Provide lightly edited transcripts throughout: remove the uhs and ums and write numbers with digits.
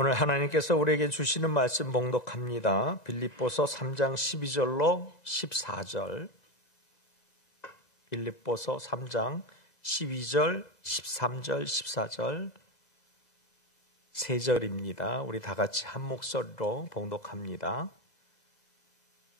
오늘 하나님께서 우리에게 주시는 말씀 봉독합니다. 빌립보서 3장 12절로 14절, 빌립보서 3장 12절, 13절, 14절, 3절입니다. 우리 다 같이 한 목소리로 봉독합니다.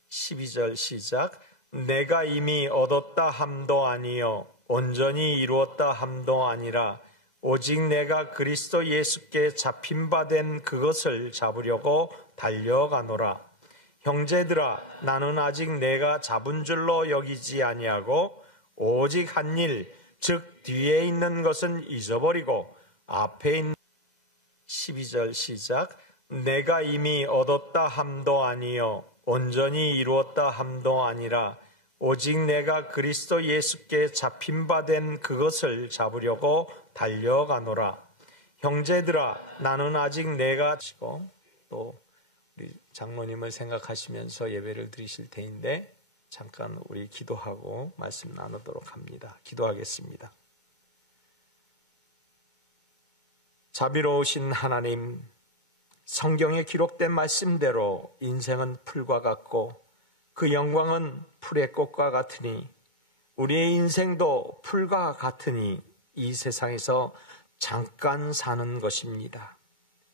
12절 시작. 내가 이미 얻었다 함도 아니요 온전히 이루었다 함도 아니라 오직 내가 그리스도 예수께 잡힌 바 된 그것을 잡으려고 달려가노라. 형제들아, 나는 아직 내가 잡은 줄로 여기지 아니하고 오직 한 일, 즉 뒤에 있는 것은 잊어버리고 앞에 있는 12절 시작. 내가 이미 얻었다 함도 아니요 온전히 이루었다 함도 아니라 오직 내가 그리스도 예수께 잡힌 바 된 그것을 잡으려고 달려가노라. 형제들아, 나는 아직 내가 치고 또 우리 장로님을 생각하시면서 예배를 드리실 테인데 잠깐 우리 기도하고 말씀 나누도록 합니다. 기도하겠습니다. 자비로우신 하나님, 성경에 기록된 말씀대로 인생은 풀과 같고 그 영광은 풀의 꽃과 같으니 우리의 인생도 풀과 같으니 이 세상에서 잠깐 사는 것입니다.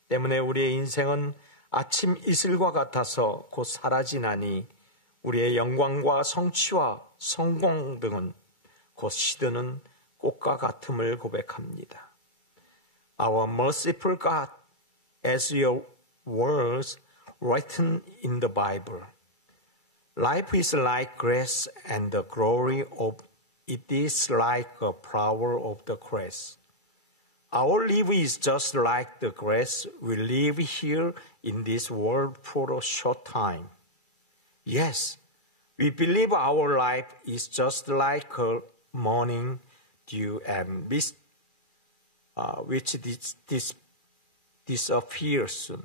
때문에 우리의 인생은 아침 이슬과 같아서 곧 사라지나니 우리의 영광과 성취와 성공 등은 곧 시드는 꽃과 같음을 고백합니다. Our merciful God, as your words written in the Bible, life is like grass and the glory of it is like a flower of the grass. Our life is just like the grass. We live here in this world for a short time. Yes, we believe our life is just like a morning dew and mist, which disappears soon.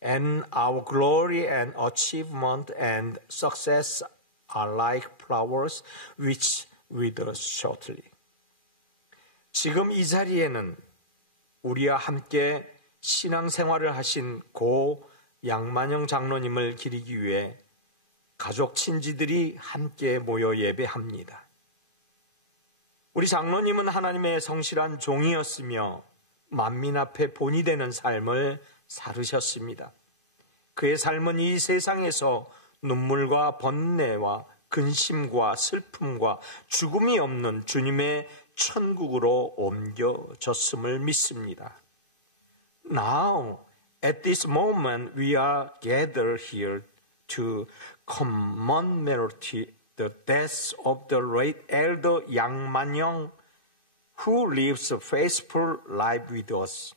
And our glory and achievement and success are like flowers which wither shortly. 지금 이 자리에는 우리와 함께 신앙생활을 하신 고 양만영 장로님을 기리기 위해 가족 친지들이 함께 모여 예배합니다. 우리 장로님은 하나님의 성실한 종이었으며 만민 앞에 본이 되는 삶을 살으셨습니다. 그의 삶은 이 세상에서 눈물과 번뇌와 근심과 슬픔과 죽음이 없는 주님의 천국으로 옮겨졌음을 믿습니다. Now, at this moment, we are gathered here to commemorate the death of the late elder Yang Man-young, who lives a faithful life with us.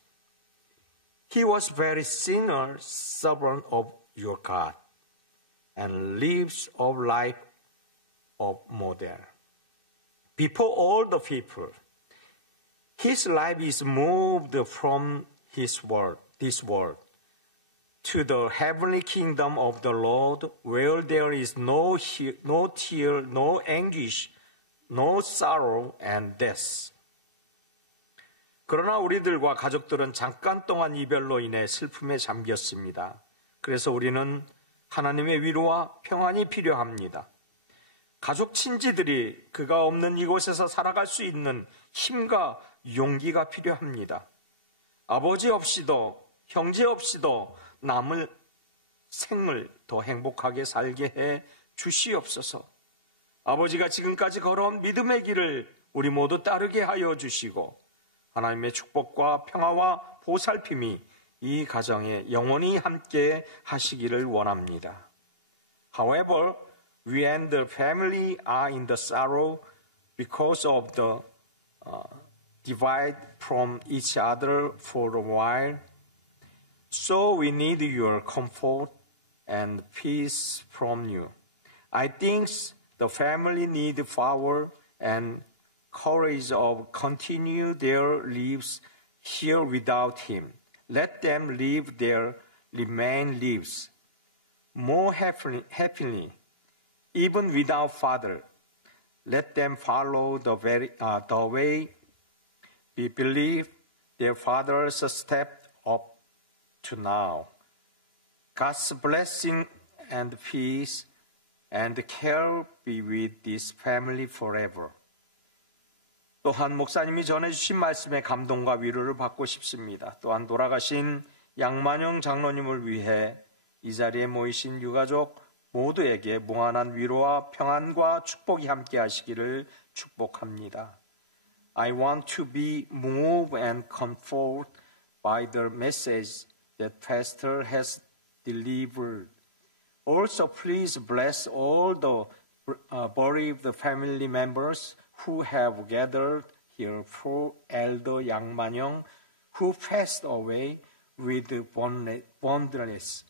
He was very sinner, servant of your God, and lives a life of model. Before all the people, his life is moved from this world to the heavenly kingdom of the Lord, where there is no tear, no anguish, no sorrow and death. 그러나 우리들과 가족들은 잠깐 동안 이별로 인해 슬픔에 잠겼습니다. 그래서 우리는 하나님의 위로와 평안이 필요합니다. 가족 친지들이 그가 없는 이곳에서 살아갈 수 있는 힘과 용기가 필요합니다. 아버지 없이도 형제 없이도 남을 생을 더 행복하게 살게 해 주시옵소서. 아버지가 지금까지 걸어온 믿음의 길을 우리 모두 따르게 하여 주시고 하나님의 축복과 평화와 보살핌이 이 가정에 영원히 함께 하시기를 원합니다. However, we and the family are in the sorrow because of the divide from each other for a while. So we need your comfort and peace from you. I think the family need power and courage of continue their lives here without him. Let them live their remain lives more happily, even without father. Let them follow the way we believe their fathers stepped up to now. God's blessing and peace and care be with this family forever. 또한 목사님이 전해주신 말씀에 감동과 위로를 받고 싶습니다. 또한 돌아가신 양만영 장로님을 위해 이 자리에 모이신 유가족 모두에게 무한한 위로와 평안과 축복이 함께 하시기를 축복합니다. I want to be moved and comforted by the message that Pastor has delivered. Also, please bless all the bereaved family members who have gathered here for Elder Yang Man-young, who passed away with boundless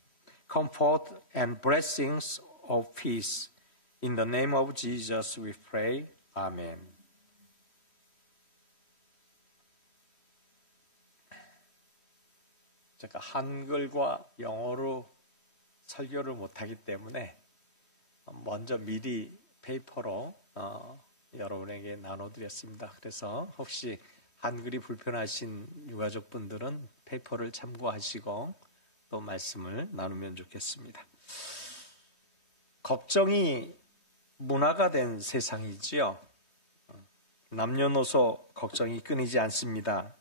comfort and blessings of peace. In the name of Jesus we pray. Amen. 제가 한글과 영어로 설교를 못하기 때문에 먼저 미리 페이퍼로 여러분에게 나눠드렸습니다. 그래서 혹시 한글이 불편하신 유가족분들은 페이퍼를 참고하시고 또 말씀을 나누면 좋겠습니다. 걱정이 문화가 된 세상이지요. 남녀노소 걱정이 끊이지 않습니다.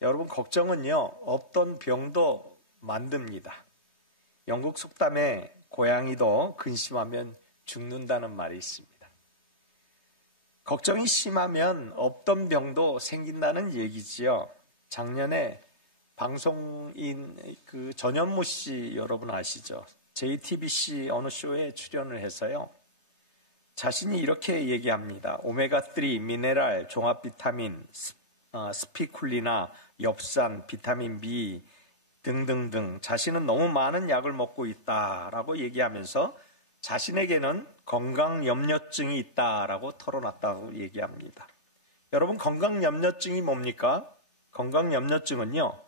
여러분, 걱정은요, 없던 병도 만듭니다. 영국 속담에 고양이도 근심하면 죽는다는 말이 있습니다. 걱정이 심하면 없던 병도 생긴다는 얘기지요. 작년에 방송인 전현무 씨 여러분 아시죠? JTBC 어느 쇼에 출연을 해서요. 자신이 이렇게 얘기합니다. 오메가3, 미네랄, 종합 비타민, 스피쿨리나, 엽산, 비타민 B 등등등 자신은 너무 많은 약을 먹고 있다라고 얘기하면서 자신에게는 건강염려증이 있다라고 털어놨다고 얘기합니다. 여러분, 건강염려증이 뭡니까? 건강염려증은요,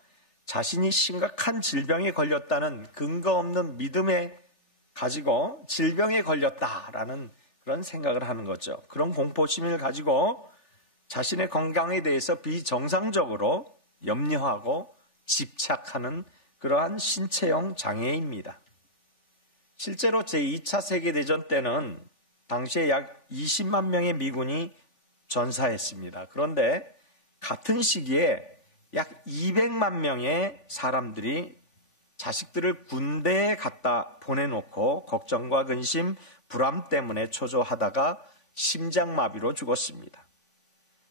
자신이 심각한 질병에 걸렸다는 근거 없는 믿음에 가지고 질병에 걸렸다라는 그런 생각을 하는 거죠. 그런 공포심을 가지고 자신의 건강에 대해서 비정상적으로 염려하고 집착하는 그러한 신체형 장애입니다. 실제로 제2차 세계대전 때는 당시에 약 20만 명의 미군이 전사했습니다. 그런데 같은 시기에 약 200만 명의 사람들이 자식들을 군대에 갖다 보내놓고 걱정과 근심, 불안 때문에 초조하다가 심장마비로 죽었습니다.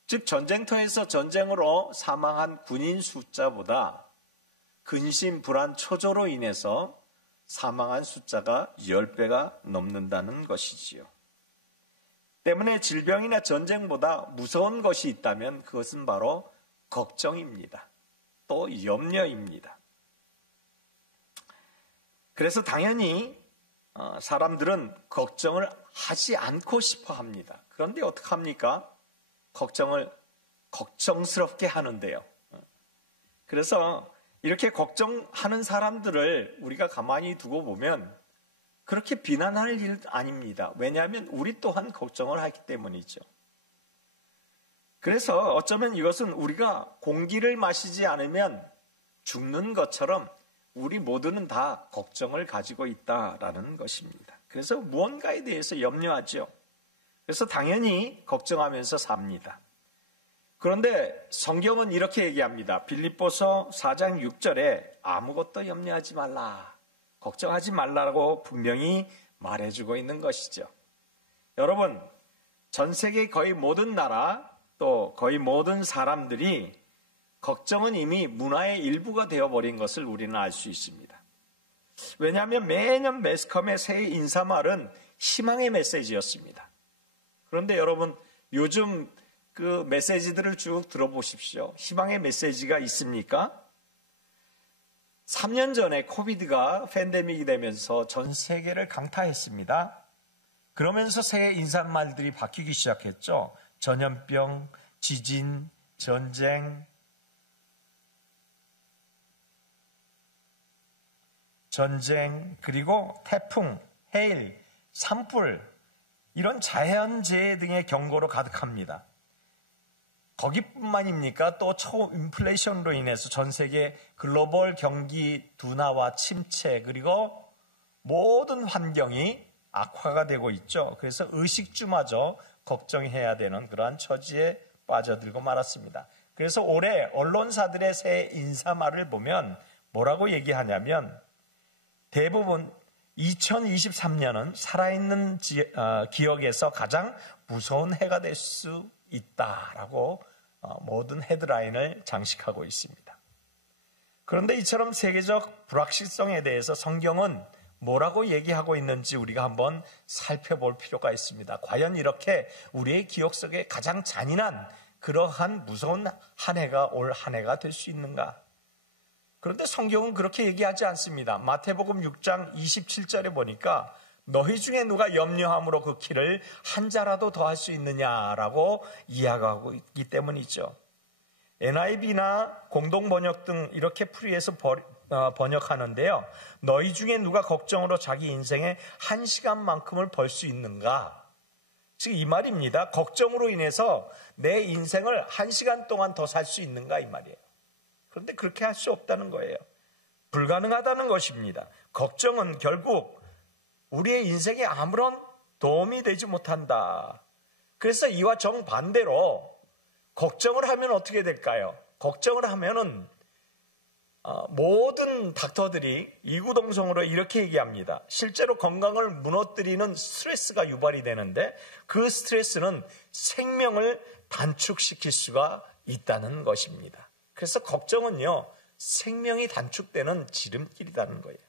즉 전쟁터에서 전쟁으로 사망한 군인 숫자보다 근심, 불안, 초조로 인해서 사망한 숫자가 10배가 넘는다는 것이지요. 때문에 질병이나 전쟁보다 무서운 것이 있다면 그것은 바로 걱정입니다. 또 염려입니다. 그래서 당연히 사람들은 걱정을 하지 않고 싶어 합니다. 그런데 어떡합니까? 걱정을 걱정스럽게 하는데요. 그래서 이렇게 걱정하는 사람들을 우리가 가만히 두고 보면 그렇게 비난할 일 아닙니다. 왜냐하면 우리 또한 걱정을 하기 때문이죠. 그래서 어쩌면 이것은 우리가 공기를 마시지 않으면 죽는 것처럼 우리 모두는 다 걱정을 가지고 있다라는 것입니다. 그래서 무언가에 대해서 염려하죠. 그래서 당연히 걱정하면서 삽니다. 그런데 성경은 이렇게 얘기합니다. 빌립보서 4장 6절에 아무것도 염려하지 말라, 걱정하지 말라고 분명히 말해주고 있는 것이죠. 여러분, 전 세계 거의 모든 나라 또 거의 모든 사람들이 걱정은 이미 문화의 일부가 되어버린 것을 우리는 알 수 있습니다. 왜냐하면 매년 매스컴의 새해 인사말은 희망의 메시지였습니다. 그런데 여러분, 요즘 그 메시지들을 쭉 들어보십시오. 희망의 메시지가 있습니까? 3년 전에 코비드가 팬데믹이 되면서 전 세계를 강타했습니다. 그러면서 새해 인사말들이 바뀌기 시작했죠. 전염병, 지진, 전쟁, 그리고 태풍, 해일, 산불, 이런 자연재해 등의 경고로 가득합니다. 거기뿐만입니까? 또 초인플레이션으로 인해서 전 세계 글로벌 경기 둔화와 침체 그리고 모든 환경이 악화가 되고 있죠. 그래서 의식주마저 걱정해야 되는 그러한 처지에 빠져들고 말았습니다. 그래서 올해 언론사들의 새 인사말을 보면 뭐라고 얘기하냐면 대부분 2023년은 살아있는 기억에서 가장 무서운 해가 될 수 있다라고 모든 헤드라인을 장식하고 있습니다. 그런데 이처럼 세계적 불확실성에 대해서 성경은 뭐라고 얘기하고 있는지 우리가 한번 살펴볼 필요가 있습니다. 과연 이렇게 우리의 기억 속에 가장 잔인한 그러한 무서운 한 해가 올 한 해가 될 수 있는가? 그런데 성경은 그렇게 얘기하지 않습니다. 마태복음 6장 27절에 보니까 너희 중에 누가 염려함으로 그 키를 한 자라도 더할 수 있느냐라고 이야기하고 있기 때문이죠. NIV나 공동번역 등 이렇게 풀이해서 번역하는데요. 너희 중에 누가 걱정으로 자기 인생의 1시간만큼을 벌 수 있는가? 즉 이 말입니다. 걱정으로 인해서 내 인생을 1시간 동안 더 살 수 있는가 이 말이에요. 그런데 그렇게 할 수 없다는 거예요. 불가능하다는 것입니다. 걱정은 결국 우리의 인생에 아무런 도움이 되지 못한다. 그래서 이와 정반대로 걱정을 하면 어떻게 될까요? 걱정을 하면은 모든 닥터들이 이구동성으로 이렇게 얘기합니다. 실제로 건강을 무너뜨리는 스트레스가 유발이 되는데 그 스트레스는 생명을 단축시킬 수가 있다는 것입니다. 그래서 걱정은요, 생명이 단축되는 지름길이라는 거예요.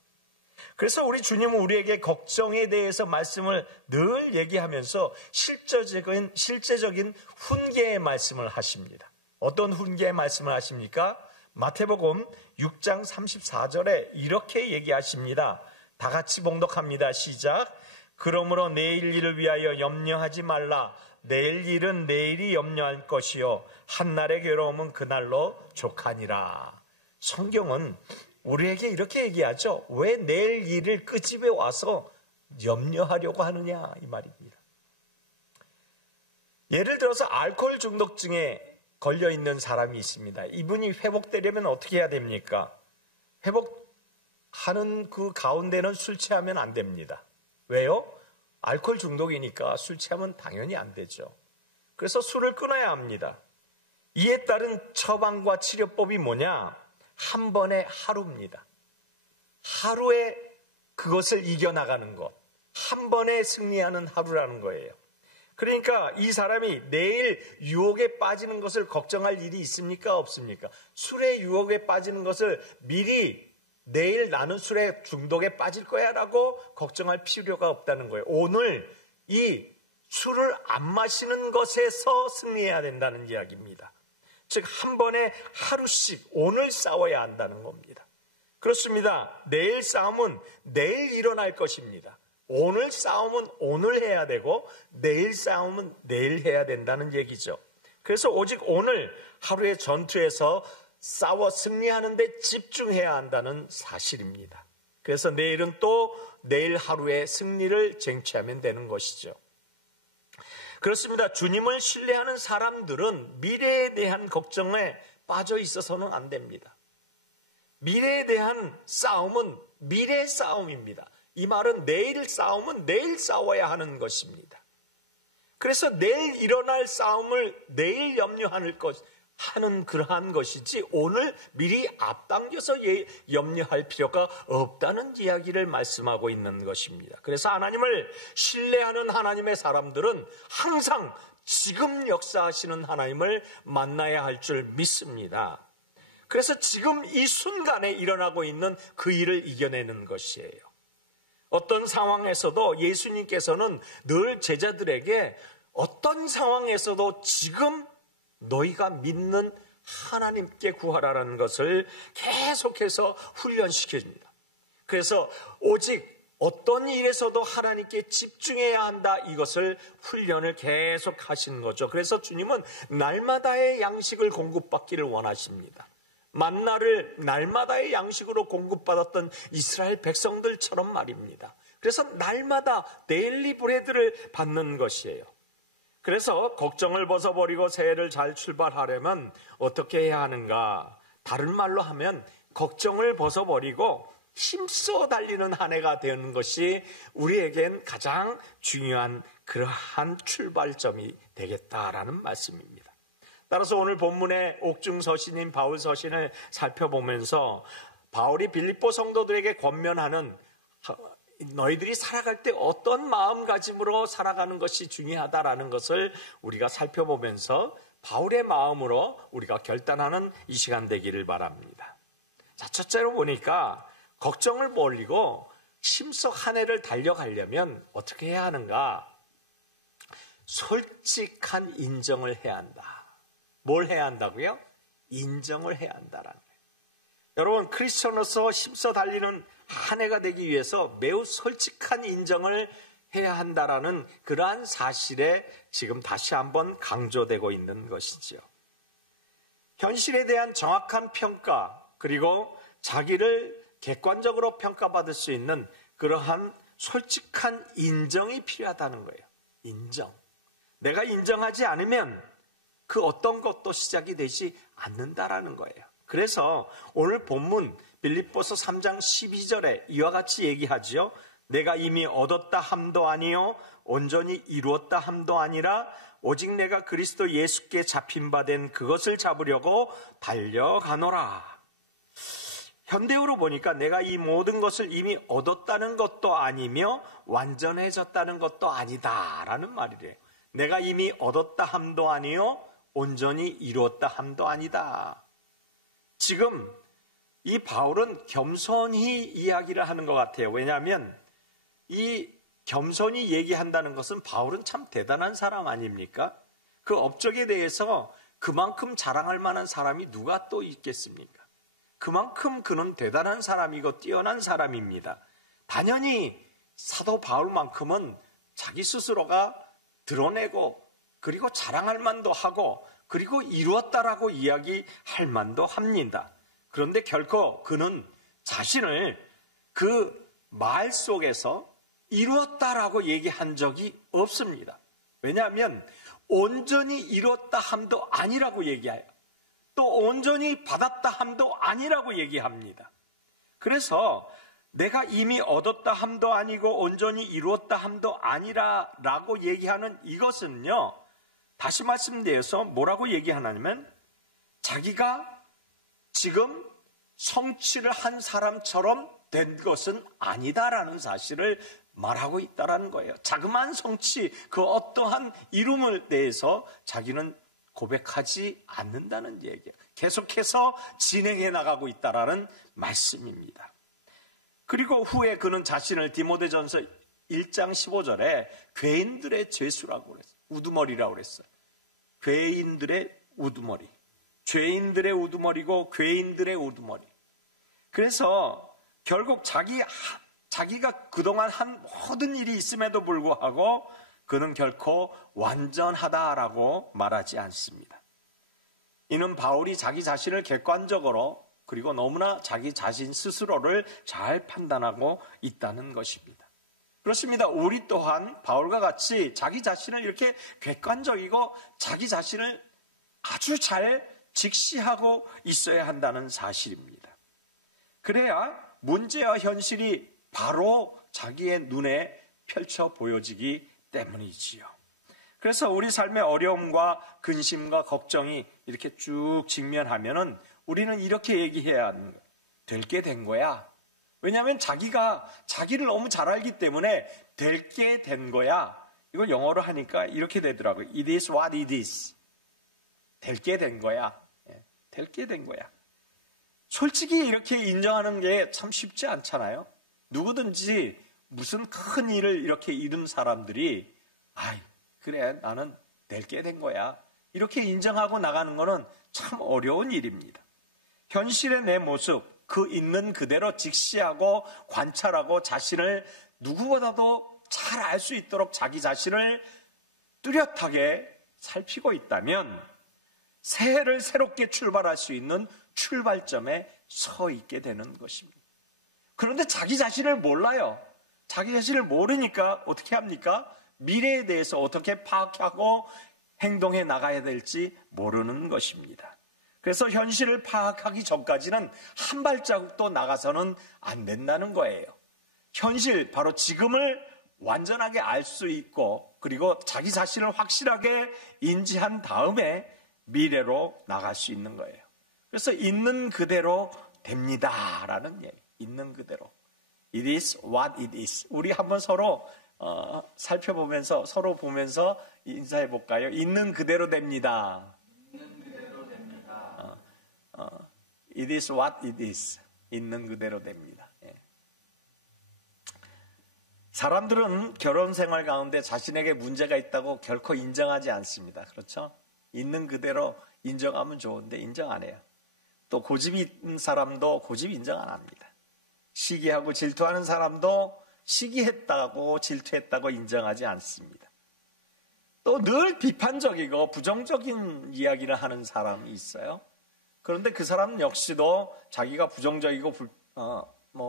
그래서 우리 주님은 우리에게 걱정에 대해서 말씀을 늘 얘기하면서 실제적인 훈계의 말씀을 하십니다. 어떤 훈계의 말씀을 하십니까? 마태복음 6장 34절에 이렇게 얘기하십니다. 다 같이 봉독합니다. 시작. 그러므로 내일 일을 위하여 염려하지 말라. 내일 일은 내일이 염려할 것이요 한날의 괴로움은 그날로 족하니라. 성경은 우리에게 이렇게 얘기하죠. 왜 내일 일을 끄집에 와서 염려하려고 하느냐 이 말입니다. 예를 들어서 알코올 중독증에 걸려있는 사람이 있습니다. 이분이 회복되려면 어떻게 해야 됩니까? 회복하는 그 가운데는 술 취하면 안 됩니다. 왜요? 알코올 중독이니까 술 취하면 당연히 안 되죠. 그래서 술을 끊어야 합니다. 이에 따른 처방과 치료법이 뭐냐? 한 번에 하루입니다. 하루에 그것을 이겨나가는 것. 한 번에 승리하는 하루라는 거예요. 그러니까 이 사람이 내일 유혹에 빠지는 것을 걱정할 일이 있습니까? 없습니까? 술의 유혹에 빠지는 것을 미리 내일 나는 술의 중독에 빠질 거야 라고 걱정할 필요가 없다는 거예요. 오늘 이 술을 안 마시는 것에서 승리해야 된다는 이야기입니다. 즉 한 번에 하루씩 오늘 싸워야 한다는 겁니다. 그렇습니다. 내일 싸움은 내일 일어날 것입니다. 오늘 싸움은 오늘 해야 되고 내일 싸움은 내일 해야 된다는 얘기죠. 그래서 오직 오늘 하루의 전투에서 싸워 승리하는 데 집중해야 한다는 사실입니다. 그래서 내일은 또 내일 하루의 승리를 쟁취하면 되는 것이죠. 그렇습니다. 주님을 신뢰하는 사람들은 미래에 대한 걱정에 빠져 있어서는 안 됩니다. 미래에 대한 싸움은 미래의 싸움입니다. 이 말은 내일 싸움은 내일 싸워야 하는 것입니다. 그래서 내일 일어날 싸움을 내일 염려하는 그러한 것이지 오늘 미리 앞당겨서 염려할 필요가 없다는 이야기를 말씀하고 있는 것입니다. 그래서 하나님을 신뢰하는 하나님의 사람들은 항상 지금 역사하시는 하나님을 만나야 할 줄 믿습니다. 그래서 지금 이 순간에 일어나고 있는 그 일을 이겨내는 것이에요. 어떤 상황에서도 예수님께서는 늘 제자들에게 어떤 상황에서도 지금 너희가 믿는 하나님께 구하라는 것을 계속해서 훈련시켜줍니다. 그래서 오직 어떤 일에서도 하나님께 집중해야 한다, 이것을 훈련을 계속 하시는 거죠. 그래서 주님은 날마다의 양식을 공급받기를 원하십니다. 만나를 날마다의 양식으로 공급받았던 이스라엘 백성들처럼 말입니다. 그래서 날마다 데일리 브레드를 받는 것이에요. 그래서 걱정을 벗어버리고 새해를 잘 출발하려면 어떻게 해야 하는가? 다른 말로 하면 걱정을 벗어버리고 힘써 달리는 한 해가 되는 것이 우리에겐 가장 중요한 그러한 출발점이 되겠다라는 말씀입니다. 따라서 오늘 본문의 옥중 서신인 바울 서신을 살펴보면서 바울이 빌립보 성도들에게 권면하는 너희들이 살아갈 때 어떤 마음가짐으로 살아가는 것이 중요하다라는 것을 우리가 살펴보면서 바울의 마음으로 우리가 결단하는 이 시간 되기를 바랍니다. 자, 첫째로 보니까 걱정을 버리고 심석 한 해를 달려가려면 어떻게 해야 하는가? 솔직한 인정을 해야 한다. 뭘 해야 한다고요? 인정을 해야 한다라는 거예요. 여러분, 크리스천으로서 힘써 달리는 한 해가 되기 위해서 매우 솔직한 인정을 해야 한다라는 그러한 사실에 지금 다시 한번 강조되고 있는 것이지요. 현실에 대한 정확한 평가, 그리고 자기를 객관적으로 평가받을 수 있는 그러한 솔직한 인정이 필요하다는 거예요. 인정. 내가 인정하지 않으면 그 어떤 것도 시작이 되지 않는다라는 거예요. 그래서 오늘 본문 빌립보서 3장 12절에 이와 같이 얘기하지요. 내가 이미 얻었다 함도 아니요 온전히 이루었다 함도 아니라 오직 내가 그리스도 예수께 잡힌 바 된 그것을 잡으려고 달려가노라. 현대어로 보니까 내가 이 모든 것을 이미 얻었다는 것도 아니며 완전해졌다는 것도 아니다라는 말이래요. 내가 이미 얻었다 함도 아니요 온전히 이루었다 함도 아니다. 지금 이 바울은 겸손히 이야기를 하는 것 같아요. 왜냐하면 이 겸손히 얘기한다는 것은 바울은 참 대단한 사람 아닙니까? 그 업적에 대해서 그만큼 자랑할 만한 사람이 누가 또 있겠습니까? 그만큼 그는 대단한 사람이고 뛰어난 사람입니다. 당연히 사도 바울만큼은 자기 스스로가 드러내고 그리고 자랑할 만도 하고 그리고 이루었다라고 이야기할 만도 합니다. 그런데 결코 그는 자신을 그 말 속에서 이루었다라고 얘기한 적이 없습니다. 왜냐하면 온전히 이루었다 함도 아니라고 얘기해요. 또 온전히 받았다 함도 아니라고 얘기합니다. 그래서 내가 이미 얻었다 함도 아니고 온전히 이루었다 함도 아니라라고 얘기하는 이것은요, 다시 말씀드려서 뭐라고 얘기하냐면 자기가 지금 성취를 한 사람처럼 된 것은 아니다라는 사실을 말하고 있다라는 거예요. 자그마한 성취, 그 어떠한 이름을 대해서 자기는 고백하지 않는다는 얘기예요. 계속해서 진행해 나가고 있다라는 말씀입니다. 그리고 후에 그는 자신을 디모데전서 1장 15절에 괴인들의 죄수라고 그랬어요. 우두머리라고 그랬어요. 괴인들의 우두머리. 죄인들의 우두머리고 괴인들의 우두머리. 그래서 결국 자기가 그동안 한 모든 일이 있음에도 불구하고 그는 결코 완전하다라고 말하지 않습니다. 이는 바울이 자기 자신을 객관적으로 그리고 너무나 자기 자신 스스로를 잘 판단하고 있다는 것입니다. 그렇습니다. 우리 또한 바울과 같이 자기 자신을 이렇게 객관적이고 자기 자신을 아주 잘 직시하고 있어야 한다는 사실입니다. 그래야 문제와 현실이 바로 자기의 눈에 펼쳐 보여지기 때문이지요. 그래서 우리 삶의 어려움과 근심과 걱정이 이렇게 쭉 직면하면은 우리는 이렇게 얘기해야 하는 거예요. 될 게 된 거야. 왜냐하면 자기가 자기를 너무 잘 알기 때문에 될 게 된 거야. 이걸 영어로 하니까 이렇게 되더라고요. It is what it is. 될 게 된 거야. 될 게 된 거야. 솔직히 이렇게 인정하는 게 참 쉽지 않잖아요. 누구든지 무슨 큰 일을 이렇게 이룬 사람들이 그래 나는 될 게 된 거야. 이렇게 인정하고 나가는 거는 참 어려운 일입니다. 현실의 내 모습, 그 있는 그대로 직시하고 관찰하고 자신을 누구보다도 잘 알 수 있도록 자기 자신을 뚜렷하게 살피고 있다면 새해를 새롭게 출발할 수 있는 출발점에 서 있게 되는 것입니다. 그런데 자기 자신을 몰라요. 자기 자신을 모르니까 어떻게 합니까? 미래에 대해서 어떻게 파악하고 행동해 나가야 될지 모르는 것입니다. 그래서 현실을 파악하기 전까지는 한 발자국도 나가서는 안 된다는 거예요. 현실, 바로 지금을 완전하게 알 수 있고, 그리고 자기 자신을 확실하게 인지한 다음에 미래로 나갈 수 있는 거예요. 그래서 있는 그대로 됩니다 라는 얘기. 있는 그대로. It is what it is. 우리 한번 서로 살펴보면서, 서로 보면서 인사해 볼까요? 있는 그대로 됩니다. It is what it is. 있는 그대로 됩니다. 예. 사람들은 결혼 생활 가운데 자신에게 문제가 있다고 결코 인정하지 않습니다. 그렇죠? 있는 그대로 인정하면 좋은데 인정 안 해요. 또 고집이 있는 사람도 고집 인정 안 합니다. 시기하고 질투하는 사람도 시기했다고 질투했다고 인정하지 않습니다. 또 늘 비판적이고 부정적인 이야기를 하는 사람이 있어요. 그런데 그 사람 역시도 자기가 부정적이고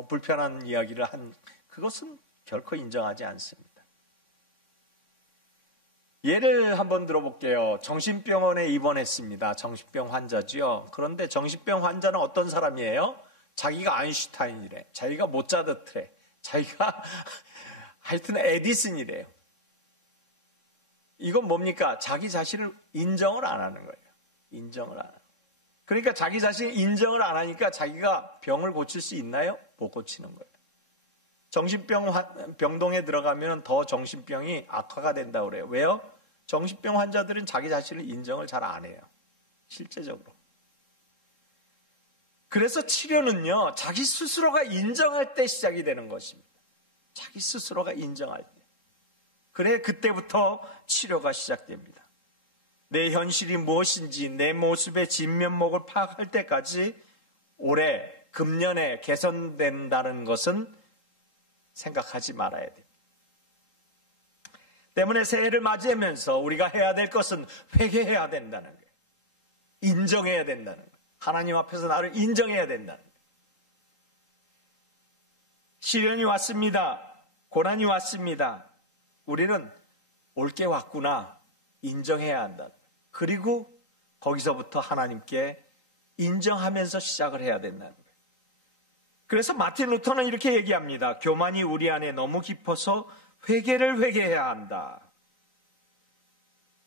불편한 이야기를 한 그것은 결코 인정하지 않습니다. 예를 한번 들어볼게요. 정신병원에 입원했습니다. 정신병 환자지요. 그런데 정신병 환자는 어떤 사람이에요? 자기가 아인슈타인이래. 자기가 모차르트래. 자기가 하여튼 에디슨이래요. 이건 뭡니까? 자기 자신을 인정을 안 하는 거예요. 인정을 안 하는. 그러니까 자기 자신을 인정을 안 하니까 자기가 병을 고칠 수 있나요? 못 고치는 거예요. 병동에 들어가면 더 정신병이 악화가 된다고 그래요. 왜요? 정신병 환자들은 자기 자신을 인정을 잘 안 해요. 실제적으로. 그래서 치료는요, 자기 스스로가 인정할 때 시작이 되는 것입니다. 자기 스스로가 인정할 때. 그래, 그때부터 치료가 시작됩니다. 내 현실이 무엇인지 내 모습의 진면목을 파악할 때까지 올해, 금년에 개선된다는 것은 생각하지 말아야 됩니다. 때문에 새해를 맞이하면서 우리가 해야 될 것은 회개해야 된다는 거예요. 인정해야 된다는 거예요. 하나님 앞에서 나를 인정해야 된다는 거예요. 시련이 왔습니다. 고난이 왔습니다. 우리는 올 게 왔구나 인정해야 한다. 그리고 거기서부터 하나님께 인정하면서 시작을 해야 된다는 거예요. 그래서 마틴 루터는 이렇게 얘기합니다. 교만이 우리 안에 너무 깊어서 회개를 회개해야 한다.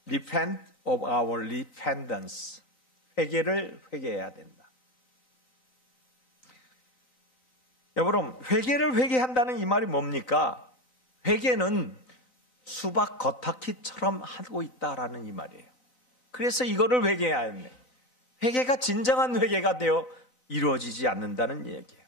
Repent of our repentance. 회개를 회개해야 된다. 여러분, 회개를 회개한다는 이 말이 뭡니까? 회개는 수박 겉핥기처럼 하고 있다라는 이 말이에요. 그래서 이거를 회개해야 합니다. 회개가 진정한 회개가 되어 이루어지지 않는다는 얘기예요.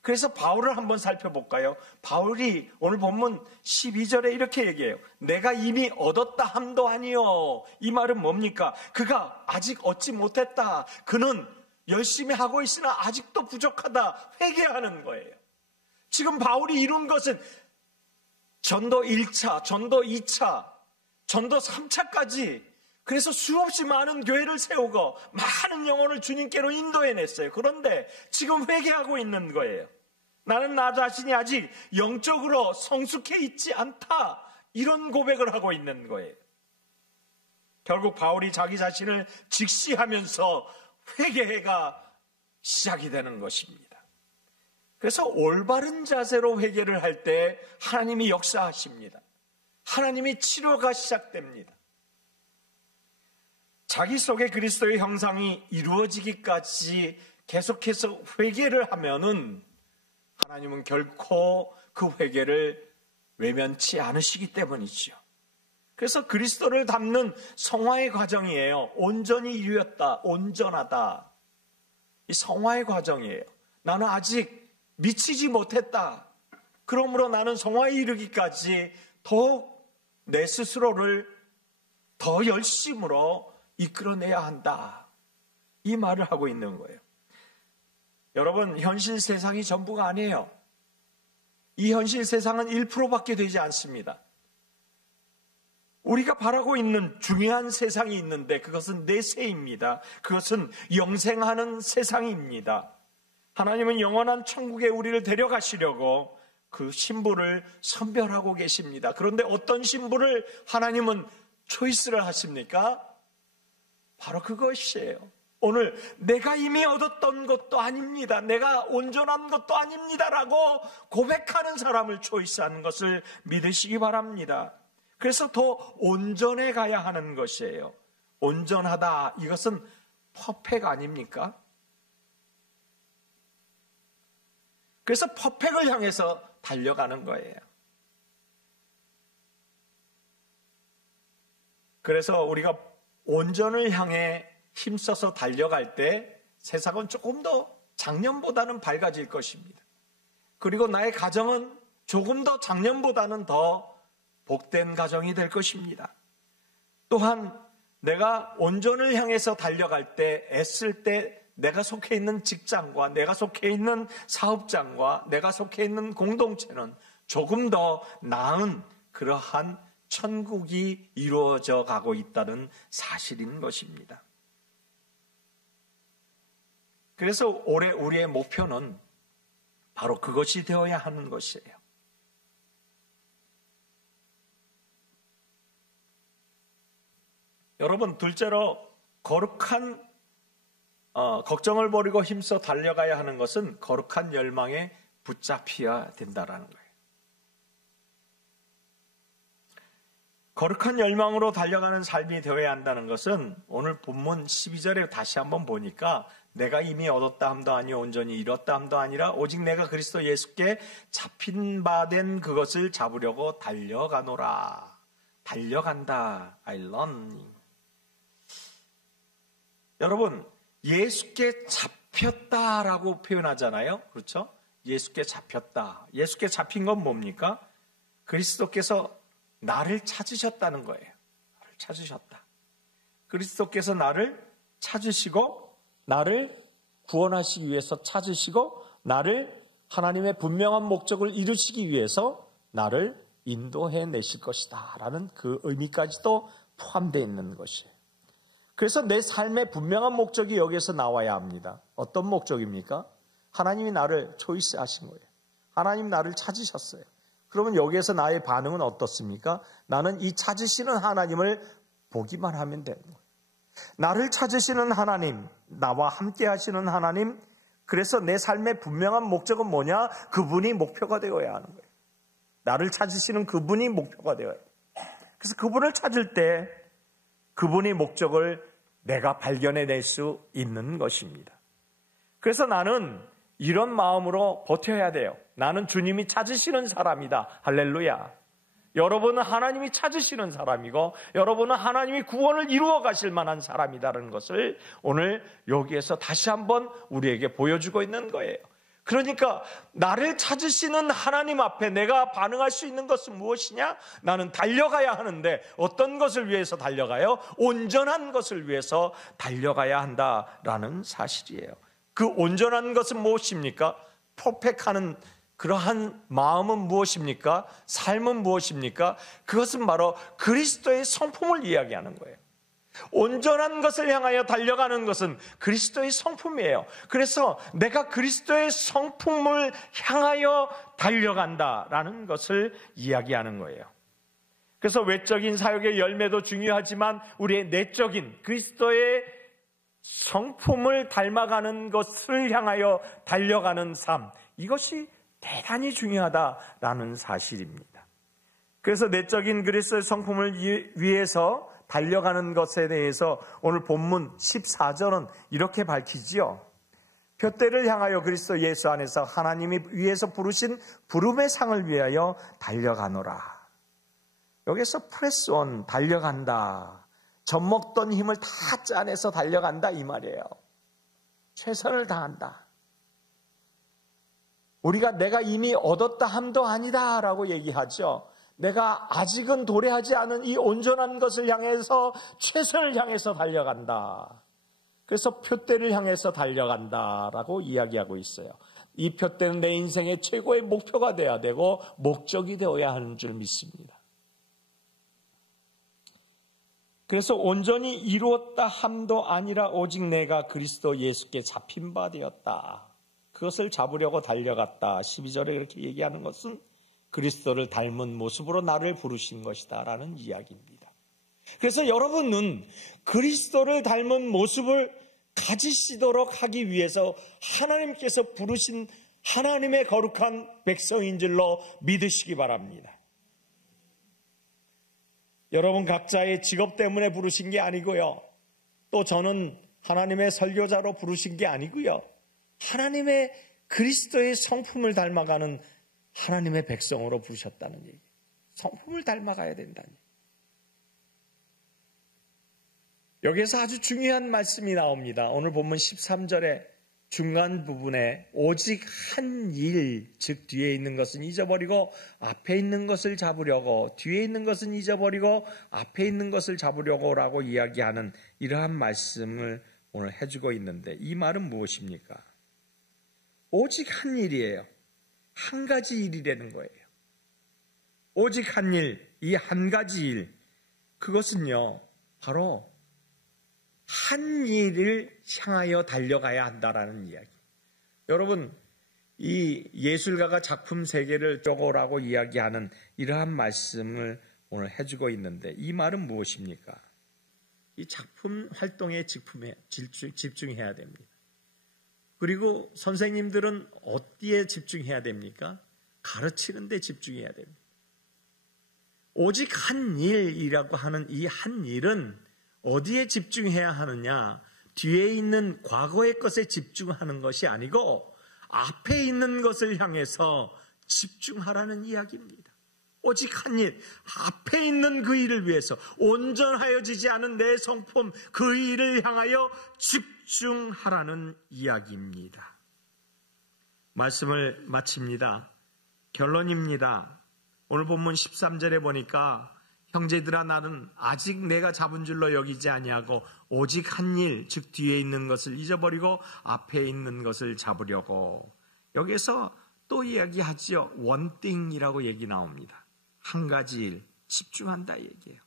그래서 바울을 한번 살펴볼까요? 바울이 오늘 본문 12절에 이렇게 얘기해요. 내가 이미 얻었다 함도 아니요. 이 말은 뭡니까? 그가 아직 얻지 못했다. 그는 열심히 하고 있으나 아직도 부족하다. 회개하는 거예요. 지금 바울이 이룬 것은 전도 1차, 전도 2차, 전도 3차까지 그래서 수없이 많은 교회를 세우고 많은 영혼을 주님께로 인도해냈어요. 그런데 지금 회개하고 있는 거예요. 나는 나 자신이 아직 영적으로 성숙해 있지 않다. 이런 고백을 하고 있는 거예요. 결국 바울이 자기 자신을 직시하면서 회개가 시작이 되는 것입니다. 그래서 올바른 자세로 회개를 할 때 하나님이 역사하십니다. 하나님이 치료가 시작됩니다. 자기 속에 그리스도의 형상이 이루어지기까지 계속해서 회개를 하면은 하나님은 결코 그 회개를 외면치 않으시기 때문이죠. 그래서 그리스도를 닮는 성화의 과정이에요. 온전히 이루었다, 온전하다. 이 성화의 과정이에요. 나는 아직 미치지 못했다. 그러므로 나는 성화에 이르기까지 더욱 내 스스로를 더 열심으로 이끌어내야 한다. 이 말을 하고 있는 거예요. 여러분, 현실 세상이 전부가 아니에요. 이 현실 세상은 1%밖에 되지 않습니다. 우리가 바라고 있는 중요한 세상이 있는데 그것은 내세입니다. 그것은 영생하는 세상입니다. 하나님은 영원한 천국에 우리를 데려가시려고 그 신부를 선별하고 계십니다. 그런데 어떤 신부를 하나님은 초이스를 하십니까? 바로 그것이에요. 오늘 내가 이미 얻었던 것도 아닙니다. 내가 온전한 것도 아닙니다라고 고백하는 사람을 초이스하는 것을 믿으시기 바랍니다. 그래서 더 온전해 가야 하는 것이에요. 온전하다, 이것은 퍼펙 아닙니까? 그래서 퍼펙을 향해서 달려가는 거예요. 그래서 우리가 온전을 향해 힘써서 달려갈 때 세상은 조금 더 작년보다는 밝아질 것입니다. 그리고 나의 가정은 조금 더 작년보다는 더 복된 가정이 될 것입니다. 또한 내가 온전을 향해서 달려갈 때, 애쓸 때 내가 속해 있는 직장과 내가 속해 있는 사업장과 내가 속해 있는 공동체는 조금 더 나은 그러한 천국이 이루어져 가고 있다는 사실인 것입니다. 그래서 올해 우리의 목표는 바로 그것이 되어야 하는 것이에요. 여러분, 둘째로 거룩한 걱정을 버리고 힘써 달려가야 하는 것은 거룩한 열망에 붙잡혀야 된다는 거예요. 거룩한 열망으로 달려가는 삶이 되어야 한다는 것은 오늘 본문 12절에 다시 한번 보니까 내가 이미 얻었다 함도 아니요 온전히 이뤘다 함도 아니라 오직 내가 그리스도 예수께 잡힌 바 된 그것을 잡으려고 달려가노라. 달려간다. I run. 여러분, 예수께 잡혔다라고 표현하잖아요. 그렇죠? 예수께 잡혔다. 예수께 잡힌 건 뭡니까? 그리스도께서 나를 찾으셨다는 거예요. 나를 찾으셨다. 그리스도께서 나를 찾으시고 나를 구원하시기 위해서 찾으시고 나를 하나님의 분명한 목적을 이루시기 위해서 나를 인도해 내실 것이다 라는 그 의미까지도 포함되어 있는 것이에요. 그래서 내 삶의 분명한 목적이 여기에서 나와야 합니다. 어떤 목적입니까? 하나님이 나를 초이스하신 거예요. 하나님 나를 찾으셨어요. 그러면 여기에서 나의 반응은 어떻습니까? 나는 이 찾으시는 하나님을 보기만 하면 되는 거예요. 나를 찾으시는 하나님, 나와 함께 하시는 하나님, 그래서 내 삶의 분명한 목적은 뭐냐? 그분이 목표가 되어야 하는 거예요. 나를 찾으시는 그분이 목표가 되어야 해요. 그래서 그분을 찾을 때 그분의 목적을 내가 발견해낼 수 있는 것입니다. 그래서 나는 이런 마음으로 버텨야 돼요. 나는 주님이 찾으시는 사람이다. 할렐루야. 여러분은 하나님이 찾으시는 사람이고 여러분은 하나님이 구원을 이루어 가실 만한 사람이다라는 것을 오늘 여기에서 다시 한번 우리에게 보여주고 있는 거예요. 그러니까 나를 찾으시는 하나님 앞에 내가 반응할 수 있는 것은 무엇이냐? 나는 달려가야 하는데 어떤 것을 위해서 달려가요? 온전한 것을 위해서 달려가야 한다라는 사실이에요. 그 온전한 것은 무엇입니까? 퍼펙하는 그러한 마음은 무엇입니까? 삶은 무엇입니까? 그것은 바로 그리스도의 성품을 이야기하는 거예요. 온전한 것을 향하여 달려가는 것은 그리스도의 성품이에요. 그래서 내가 그리스도의 성품을 향하여 달려간다라는 것을 이야기하는 거예요. 그래서 외적인 사역의 열매도 중요하지만 우리의 내적인 그리스도의 성품을 닮아가는 것을 향하여 달려가는 삶, 이것이 대단히 중요하다라는 사실입니다. 그래서 내적인 그리스도의 성품을 위해서 달려가는 것에 대해서 오늘 본문 14절은 이렇게 밝히지요. 표대를 향하여 그리스도 예수 안에서 하나님이 위에서 부르신 부름의 상을 위하여 달려가노라. 여기서 프레스온, 달려간다. 젖먹던 힘을 다 짜내서 달려간다 이 말이에요. 최선을 다한다. 우리가 내가 이미 얻었다 함도 아니다 라고 얘기하죠. 내가 아직은 도래하지 않은 이 온전한 것을 향해서 최선을 향해서 달려간다. 그래서 표대를 향해서 달려간다라고 이야기하고 있어요. 이 표대는 내 인생의 최고의 목표가 되어야 되고 목적이 되어야 하는 줄 믿습니다. 그래서 온전히 이루었다 함도 아니라 오직 내가 그리스도 예수께 잡힌 바 되었다. 그것을 잡으려고 달려갔다. 12절에 그렇게 얘기하는 것은 그리스도를 닮은 모습으로 나를 부르신 것이다 라는 이야기입니다. 그래서 여러분은 그리스도를 닮은 모습을 가지시도록 하기 위해서 하나님께서 부르신 하나님의 거룩한 백성인 줄로 믿으시기 바랍니다. 여러분 각자의 직업 때문에 부르신 게 아니고요. 또 저는 하나님의 설교자로 부르신 게 아니고요. 하나님의 그리스도의 성품을 닮아가는 하나님의 백성으로 부르셨다는 얘기. 성품을 닮아가야 된다는 얘기. 여기에서 아주 중요한 말씀이 나옵니다. 오늘 본문 13절에 중간 부분에 오직 한 일, 즉 뒤에 있는 것은 잊어버리고 앞에 있는 것을 잡으려고, 뒤에 있는 것은 잊어버리고 앞에 있는 것을 잡으려고 라고 이야기하는 이러한 말씀을 오늘 해주고 있는데, 이 말은 무엇입니까? 오직 한 일이에요. 한 가지 일이라는 거예요. 오직 한 일, 이 한 가지 일, 그것은요 바로 한 일을 향하여 달려가야 한다라는 이야기. 여러분, 이 예술가가 작품 세계를 쪼고라고 이야기하는 이러한 말씀을 오늘 해주고 있는데, 이 말은 무엇입니까? 이 작품 활동에 집중해야 됩니다. 그리고 선생님들은 어디에 집중해야 됩니까? 가르치는 데 집중해야 됩니다. 오직 한 일이라고 하는 이 한 일은 어디에 집중해야 하느냐? 뒤에 있는 과거의 것에 집중하는 것이 아니고 앞에 있는 것을 향해서 집중하라는 이야기입니다. 오직 한 일, 앞에 있는 그 일을 위해서 온전하여지지 않은 내 성품, 그 일을 향하여 집중하라는 이야기입니다. 말씀을 마칩니다. 결론입니다. 오늘 본문 13절에 보니까 형제들아 나는 아직 내가 잡은 줄로 여기지 아니하고 오직 한 일, 즉 뒤에 있는 것을 잊어버리고 앞에 있는 것을 잡으려고. 여기서 또 이야기하지요. 원띵이라고 얘기 나옵니다. 한 가지 일, 집중한다 얘기예요.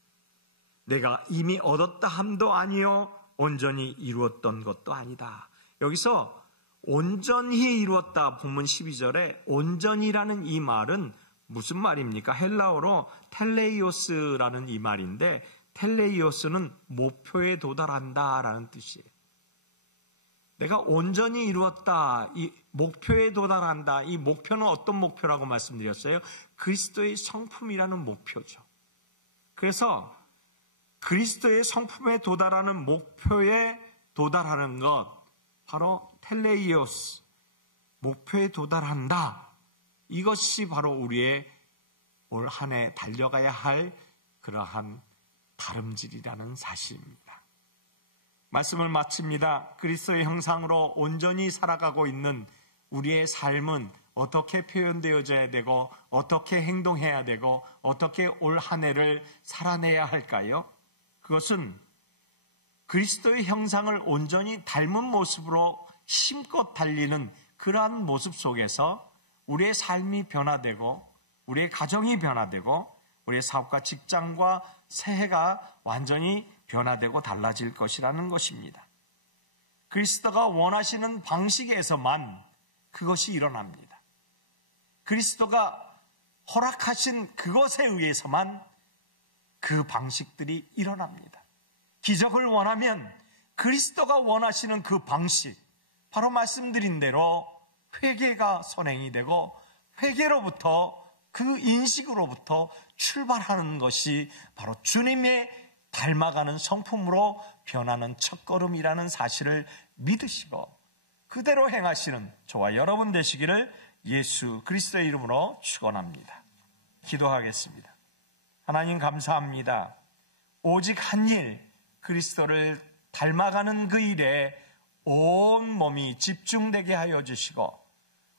내가 이미 얻었다 함도 아니요 온전히 이루었던 것도 아니다. 여기서 온전히 이루었다 본문 12절에 온전이라는 이 말은 무슨 말입니까? 헬라어로 텔레이오스라는 이 말인데, 텔레이오스는 목표에 도달한다라는 뜻이에요. 내가 온전히 이루었다, 이 목표에 도달한다. 이 목표는 어떤 목표라고 말씀드렸어요? 그리스도의 성품이라는 목표죠. 그래서 그리스도의 성품에 도달하는 목표에 도달하는 것, 바로 텔레이오스, 목표에 도달한다. 이것이 바로 우리의 올 한 해 달려가야 할 그러한 다름질이라는 사실입니다. 말씀을 마칩니다. 그리스도의 형상으로 온전히 살아가고 있는 우리의 삶은 어떻게 표현되어져야 되고 어떻게 행동해야 되고 어떻게 올 한 해를 살아내야 할까요? 그것은 그리스도의 형상을 온전히 닮은 모습으로 힘껏 달리는 그러한 모습 속에서 우리의 삶이 변화되고 우리의 가정이 변화되고 우리의 사업과 직장과 새해가 완전히 변화되고 달라질 것이라는 것입니다. 그리스도가 원하시는 방식에서만 그것이 일어납니다. 그리스도가 허락하신 그것에 의해서만 그 방식들이 일어납니다. 기적을 원하면 그리스도가 원하시는 그 방식, 바로 말씀드린 대로 회개가 선행이 되고 회개로부터 그 인식으로부터 출발하는 것이 바로 주님의 닮아가는 성품으로 변하는 첫걸음이라는 사실을 믿으시고 그대로 행하시는 저와 여러분 되시기를 예수 그리스도의 이름으로 축원합니다. 기도하겠습니다. 하나님 감사합니다. 오직 한 일, 그리스도를 닮아가는 그 일에 온 몸이 집중되게 하여 주시고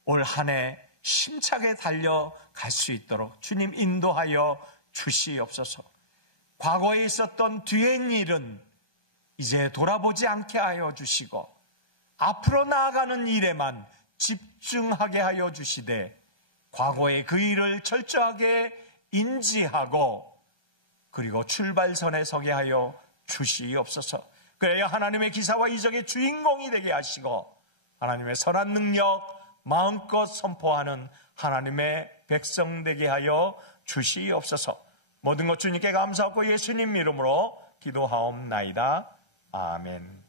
올 한 해 힘차게 달려갈 수 있도록 주님 인도하여 주시옵소서. 과거에 있었던 뒤의 일은 이제 돌아보지 않게 하여 주시고 앞으로 나아가는 일에만 집중하게 하여 주시되 과거의 그 일을 철저하게 인지하고 그리고 출발선에 서게 하여 주시옵소서. 그래야 하나님의 기사와 이적의 주인공이 되게 하시고 하나님의 선한 능력, 마음껏 선포하는 하나님의 백성 되게 하여 주시옵소서. 모든 것 주님께 감사하고 예수님 이름으로 기도하옵나이다. 아멘.